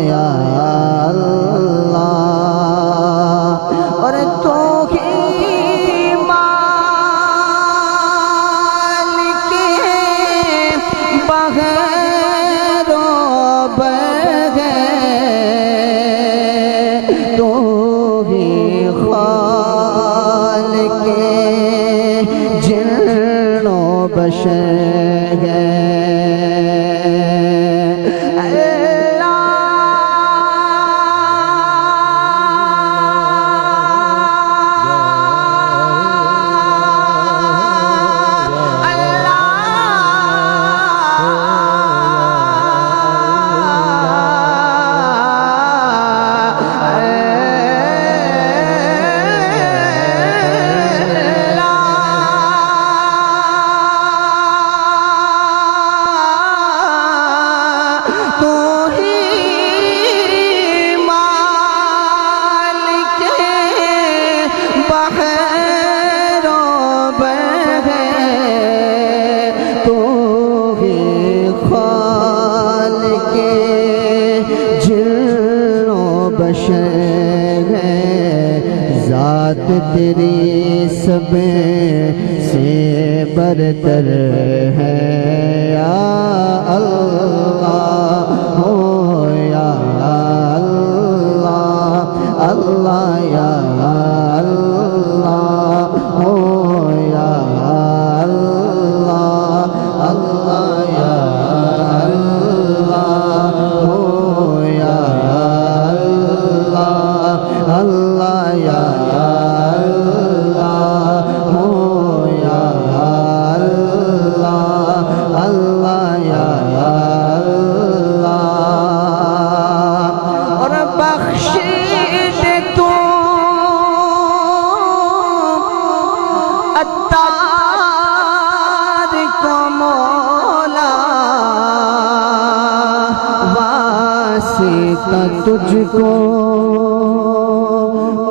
یا اللہ اور تو ہی مالک بغیر و بغیر تو ہی خالق جن و بشر ہے ذات تیری سب سے برتر ہے یا اللہ ہو یا اللہ اللہ یا اللہ ہو یا اللہ اللہ یا اللہ ہو یا اللہ اللہ یا اتار کو مولا واسطہ تجھ کو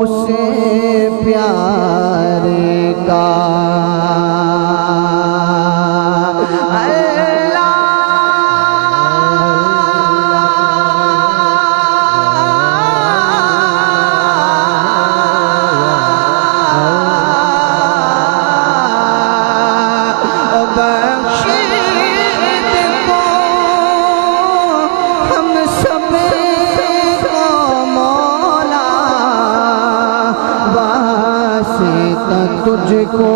اسے پیار کا تجھ کو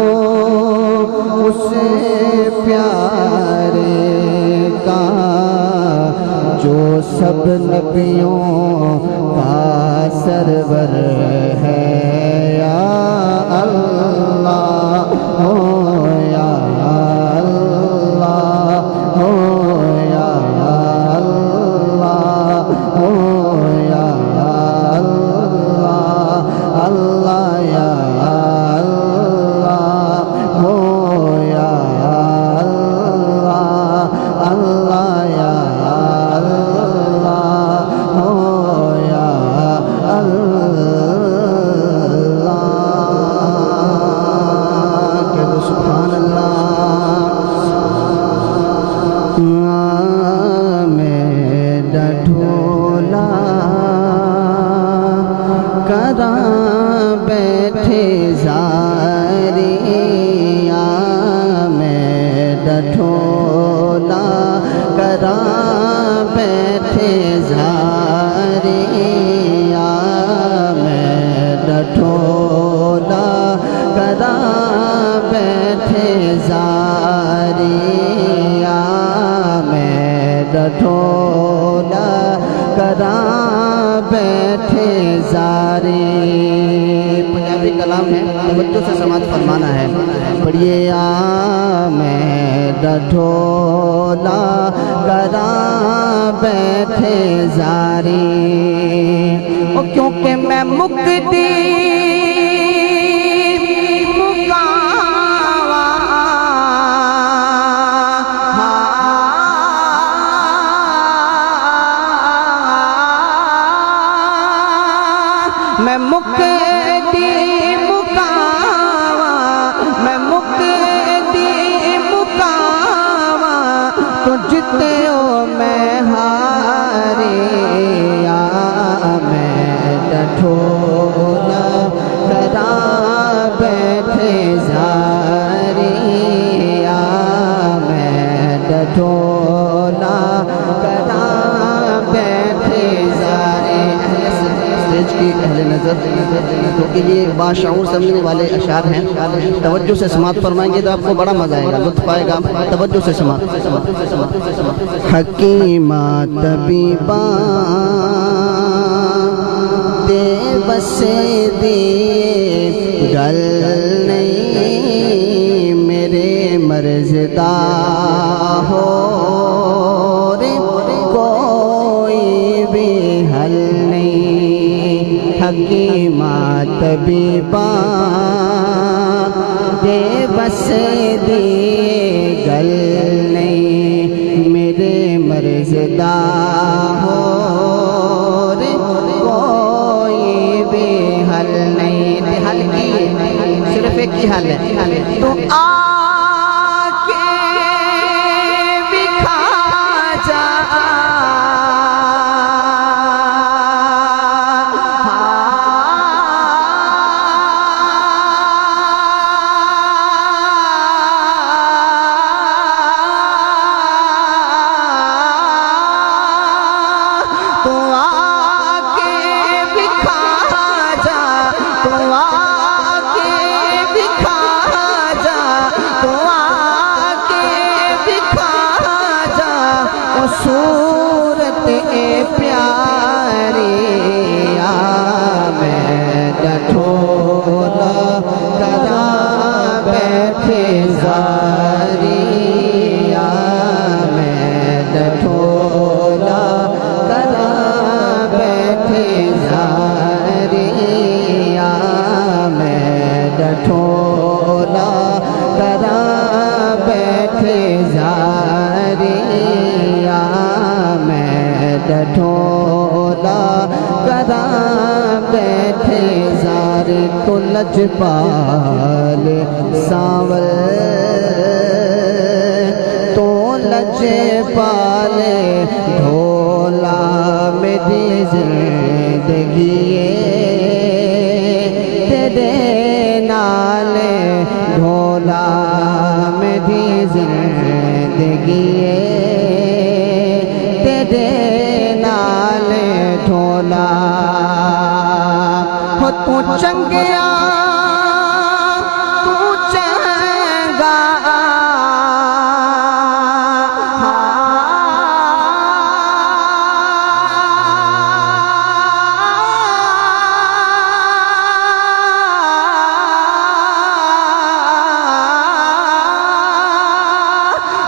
اسے پیارے کا جو سب نبیوں کا سرور ہے یا اللہ ہو یا اللہ ہو یا اللہ ہو یا اللہ اللہ یا بیٹھے زاری میں ڈھولا کرا بیٹھے زاری میں ڈھولا کرا بیٹھے زاری میں ڈھولا کرا بیٹھے زاری پنجابی کلام ہے توجہ سے سماعت فرمانا ہے پڑھیے میں ڈھولا کرا بیٹھے زاری کیونکہ میں مکتی میں مکتی مکاوا میں مکتی مکاوا تو جتے ہو میں ہاری کی اہل نظر، کیونکہ یہ باشعور سمجھنے والے اشعار ہیں، توجہ سے سماعت فرمائیں گے تو آپ کو بڑا مزہ آئے گا، لطف آئے گا، توجہ سے سماعت۔ حکیمہ طبیبہ دے بسے دیے گل نہیں، میرے مرض دا ہو رے کوئی بھی حل نہیں۔ حکیمہ طبیبہ دے بسے دیے گل نہیں، میرے مرض دا ہو رے کوئی بھی حل نہیں۔ حل کی صرف ایک ہی حل ہے، تو آ کے بکھا جا، تو آ کے بکھا جا، تو آ کے بکھا جا، تو آ کے بکھا جا، وہ صورت اے پیاری آ میں ڈھولا کرا بیٹھے زاری آ میں ڈھولا کرا بیٹھے زاری آ میں ڈھولا کرا بیٹھے زاری آ میں ڈھولا کرا بیٹھے زاری۔ تو لجپال سانول، تو لجپال ڈھولا میری زندگی تیرے نال، ڈھولا میری زندگی تیرے نال، ڈھولا ہو تو چنگیا تو چنگا،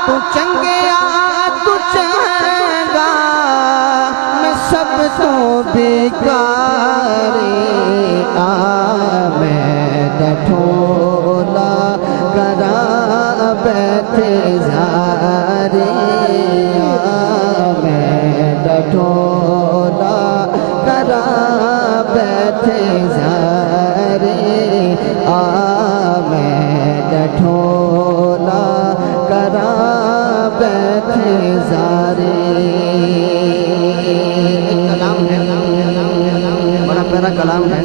تو چنگیا تو چنگا، میں سب تو بیکاری آ میں ڈھولا کرا بیٹھے زاری آ میں ڈھولا کرا بیٹھے زاری آ میں ڈھولا کرا بیٹھے زاری۔ کلام ہے، بڑا پیارا کلام ہے۔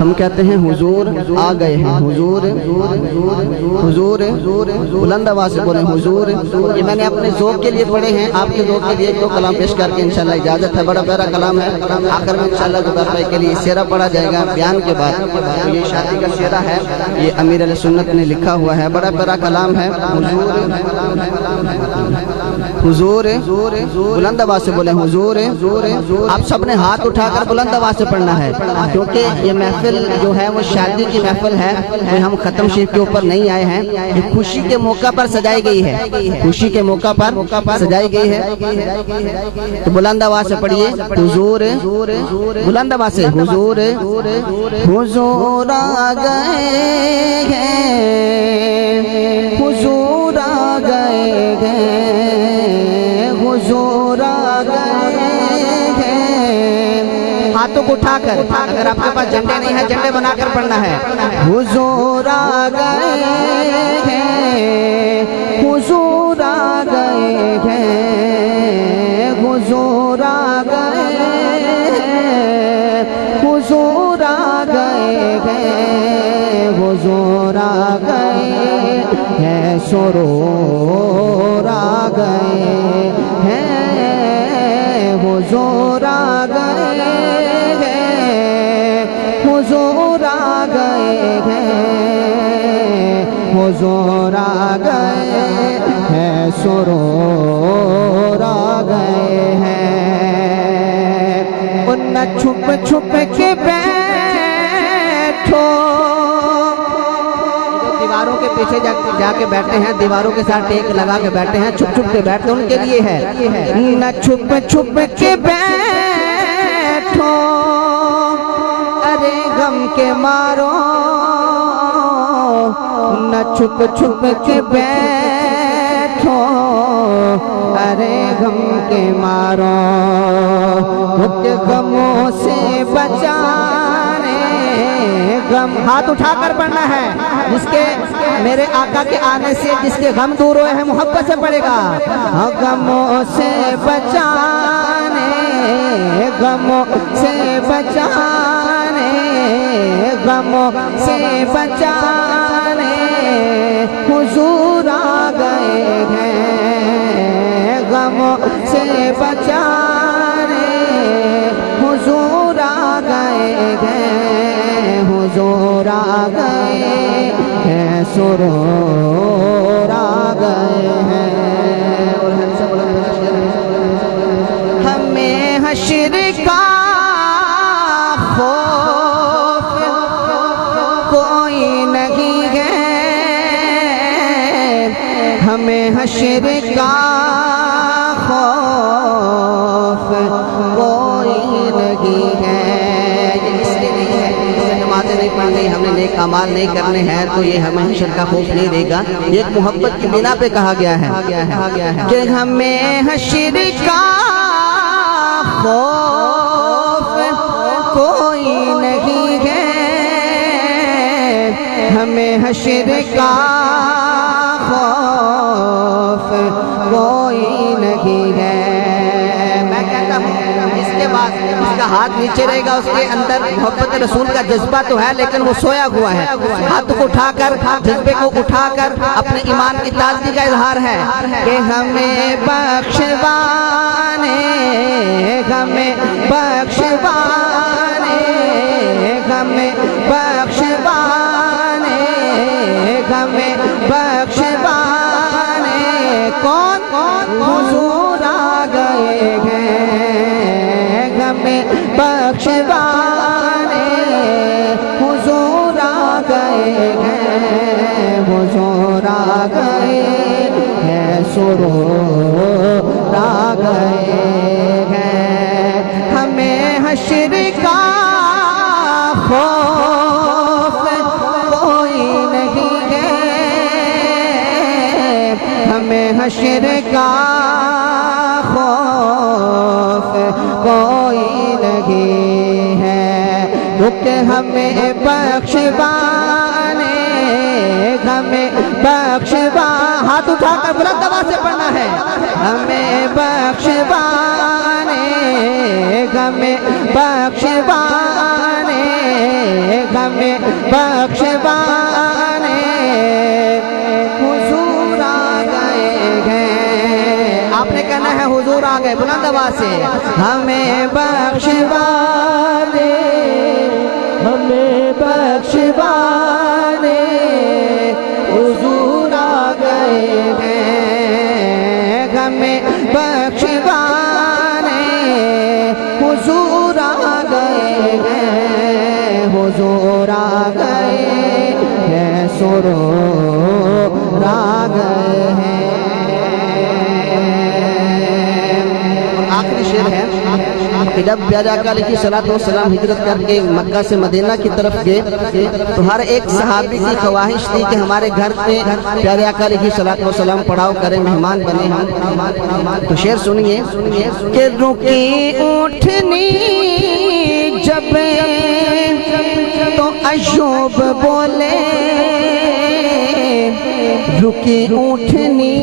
ہم کہتے ہیں حضور آ گئے ہیں، حضور حضور بلند آواز سے بولیں حضور۔ یہ میں نے اپنے ذوق کے لیے پڑھے ہیں، آپ کے ذوق کے لیے دو کلام پیش کر کے انشاءاللہ اجازت ہے۔ بڑا پیارا کلام ہے، آخر میں انشاءاللہ زبیر بھائی کے لیے سیرہ پڑھا جائے گا بیان کے بعد۔ یہ شادی کا سیرہ ہے، یہ امیر علیہ سنت نے لکھا ہوا ہے، بڑا پیارا کلام ہے۔ حضور حضور بلند آواز سے بولیں حضور۔ آپ سب نے ہاتھ اٹھا کر بلند آواز سے پڑھنا ہے، کیونکہ یہ محفل جو ہے وہ شادی کی محفل ہے، کوئی ہم ختم شریف کے اوپر نہیں آئے ہیں، یہ خوشی کے موقع پر سجائی گئی ہے، خوشی کے موقع پر سجائی گئی ہے۔ تو بلند آواز سے پڑھیے حضور، بلند آواز سے حضور حضور آ گئے ہیں، حضور آ گئے ہیں، حضور آ گئے ہیں۔ ہاتھوں کو اٹھا کر، اگر آپ کے پاس جھنڈے نہیں ہیں جھنڈے بنا کر پڑھنا ہے۔ حضور آ گئے ہیں، حضور آ گئے ہیں، حضور آ گئے ہیں، حضور آ گئے ہیں، حضور آ گئے ہیں، سرور آ گئے ہیں، حضور آ گئے ہیں، حضور آ گئے ہیں، حضور آ گئے ہیں، سرور آ گئے ہیں۔ ان چھپ چھپ کے بیٹھو، دیواروں کے پیچھے جا کے بیٹھے ہیں، دیواروں کے ساتھ ٹیک لگا کے بیٹھے ہیں، چھپ چھپ کے بیٹھتے ہیں، ان کے لیے ہے نہ چھپ چھپ کے بیٹھو، ارے غم کے مارو، نہ چھپ چھپ کے بیٹھو، ارے غم کے مارو، خود غموں سے بچانے، غم ہاتھ اٹھا کر پڑھنا ہے، جس کے میرے آقا کے آنے سے جس کے غم دور ہوئے ہیں محبت سے پڑھے گا۔ غموں سے بچانے، غموں سے بچانے، غموں سے بچانے، حضور آ گئے ہیں، غموں سے بچانے، حضور آ گئے ہیں، حضور آ گئے ہیں، سرور آ گئے ہیں۔ اور ہمیں حشر کا خوف کوئی نہیں ہے، ہمیں حشر کا خوف کوئی نہیں ہے۔ یہ اس لیے نہیں ہے کہ نمازیں نہیں پڑھنی، ہم نے نیک اعمال نہیں کرنے ہیں تو یہ ہمیں حشر کا خوف نہیں دے گا، یہ ایک محبت کی بنا پہ کہا گیا ہے کہ ہمیں حشر کا خوف کوئی نہیں ہے، ہمیں حشر کا خوف کوئی نہیں ہے۔ میں کہتا ہوں اس کے بعد اس کا ہاتھ نیچے رہے گا، اس کے اندر محبت رسول کا جذبہ تو ہے لیکن وہ سویا ہوا ہے، ہاتھ کو اٹھا کر جذبے کو اٹھا کر اپنے ایمان کی تازگی کا اظہار ہے کہ ہمیں بخشوانے، ہمیں بخشوانے، ہمیں بخشوانے، ہمیں بخشوانے، کون حضور آ گئے ہیں، ہمیں بخشوانے، حضور آ گئے ہیں، حضور آ گئے ہیں، سرور آ گئے ہیں۔ ہمیں حشر کا خوف کوئی نہیں ہے، ہمیں حشر کا خوف کوئی نہیں ہے، کیونکہ ہمیں بخشوانے، ہمیں ہاتھ اٹھا کر بلند آواز سے پڑھنا ہے، ہمیں بخشوانے، ہمیں بخشوانے، ہمیں بخشوانے، حضور آ گئے ہیں۔ آپ نے کہنا ہے حضور آ گئے بلند آواز سے، ہمیں بخشوانے، ہمیں بخشوانے، حضور آ گئے ہیں، ہمیں بخشوانے، حضور آ گئے ہیں، حضور آ گئے ہیں، سرور آ گئے ہیں۔ آخری شعر ہے کہ جب پیارے آقا علیہ الصلوۃ والسلام ہجرت کر کے مکہ سے مدینہ کی طرف گئے تو ہر ایک صحابی کی خواہش تھی کہ ہمارے گھر پہ پیارے آقا علیہ الصلوۃ والسلام پڑاؤ کریں، مہمان بنے ہم۔ تو شعر سنیے کہ رکی اٹھنی جب تو ایوب بولے، رکی اٹھنی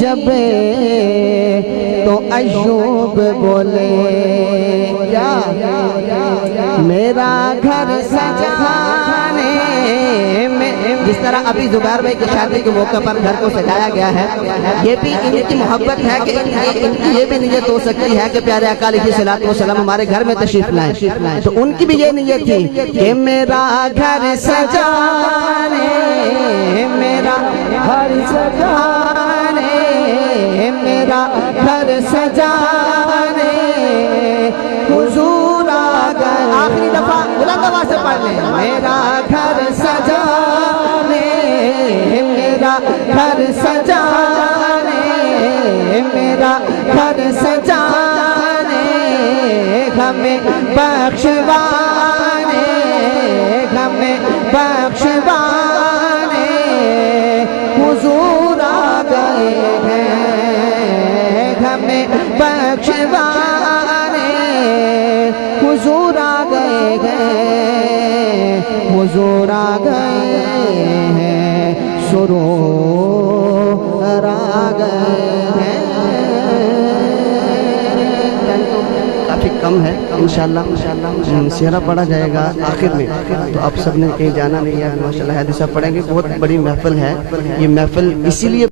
جب تو ایوب بولے، کیا میرا گھر سجانے میں جس طرح ابھی زبیر بھائی کی شادی کے موقع پر گھر کو سجایا گیا ہے، یہ بھی ان کی محبت ہے کہ ان کی یہ بھی نیت ہو سکتی ہے کہ پیارے آقا علیہ الصلوۃ والسلام ہمارے گھر میں تشریف لائیں، تو ان کی بھی یہ نیت تھی کہ میرا گھر سجانے، میرا گھر سجانے، میرا گھر سجانے حضور آ گئے۔ آخری دفعہ بلند آواز سے پڑھ لیں، میرا گھر سجانے، میرا گھر سجانے، میرا گھر سجانے ہمیں بخشوانے، ہمیں بخشوانے حضور آ گئے ہیں، ہمیں بخشوانے حضور آ گئے ہیں، حضور آ گئے ہیں، سرور آ گئے ہیں۔ کافی کم ہے، انشاءاللہ سہرا پڑھا جائے گا آخر میں، تو آپ سب نے کہیں جانا نہیں ہے، ماشاءاللہ حدیثہ پڑھیں گے۔ بہت بڑی محفل ہے یہ محفل، اسی لیے